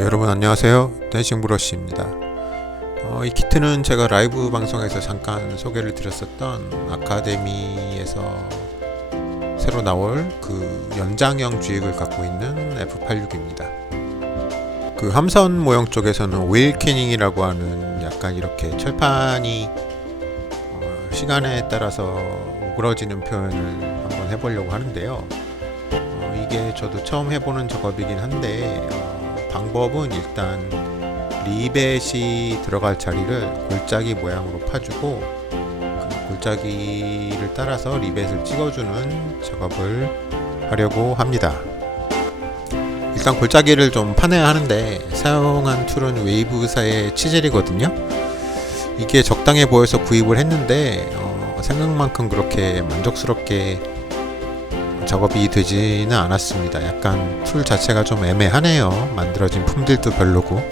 네, 여러분 안녕하세요. 댄싱 브러쉬입니다. 이 키트는 제가 라이브 방송에서 잠깐 소개를 드렸었던 아카데미에서 새로 나올 그 연장형 주익을 갖고 있는 F86입니다. 그 함선 모형 쪽에서는 웨일 캐닝이라고 하는 약간 이렇게 철판이 시간에 따라서 오그러지는 표현을 한번 해보려고 하는데요. 이게 저도 처음 해보는 작업이긴 한데 방법은 일단 리벳이 들어갈 자리를 골짜기 모양으로 파주고 그 골짜기를 따라서 리벳을 찍어주는 작업을 하려고 합니다. 일단 골짜기를 좀 파내야 하는데 사용한 툴은 웨이브사의 치젤이거든요. 이게 적당해 보여서 구입을 했는데 생각만큼 그렇게 만족스럽게 작업이 되지는 않았습니다. 약간 툴 자체가 좀 애매하네요. 만들어진 품질도 별로고.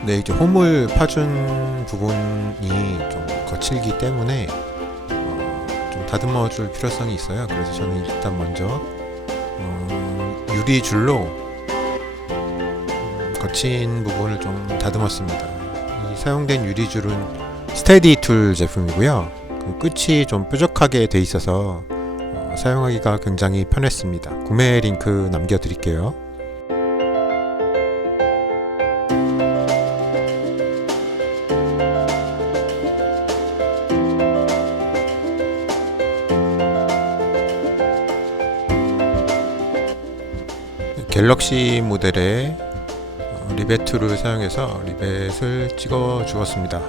근데 이제 홈을 파준 부분이 좀 거칠기 때문에 좀 다듬어 줄 필요성이 있어요. 그래서 저는 일단 먼저 유리줄로 거친 부분을 좀 다듬었습니다. 이 사용된 유리줄은 스테디 툴 제품이고요. 그 끝이 좀 뾰족하게 돼 있어서 사용하기가 굉장히 편했습니다. 구매 링크 남겨드릴게요. 갤럭시 모델의 리벳 툴을 사용해서 리벳을 찍어 주었습니다.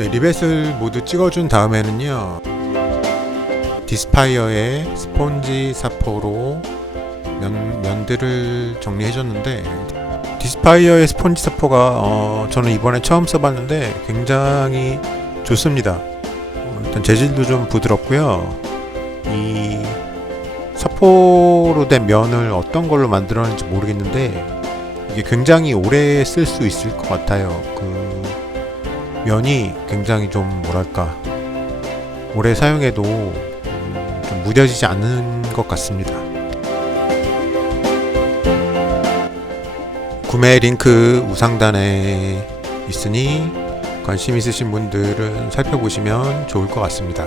네, 리벳을 모두 찍어준 다음에는요, 디스파이어의 스폰지 사포로 면들을 정리해줬는데, 디스파이어의 스폰지 사포가 저는 이번에 처음 써봤는데 굉장히 좋습니다. 일단 재질도 좀 부드럽고요. 이 사포로 된 면을 어떤 걸로 만들었는지 모르겠는데 이게 굉장히 오래 쓸 수 있을 것 같아요. 그 면이 굉장히 좀 뭐랄까, 오래 사용해도 좀 무뎌지지 않는 것 같습니다. 구매 링크 우상단에 있으니 관심 있으신 분들은 살펴보시면 좋을 것 같습니다.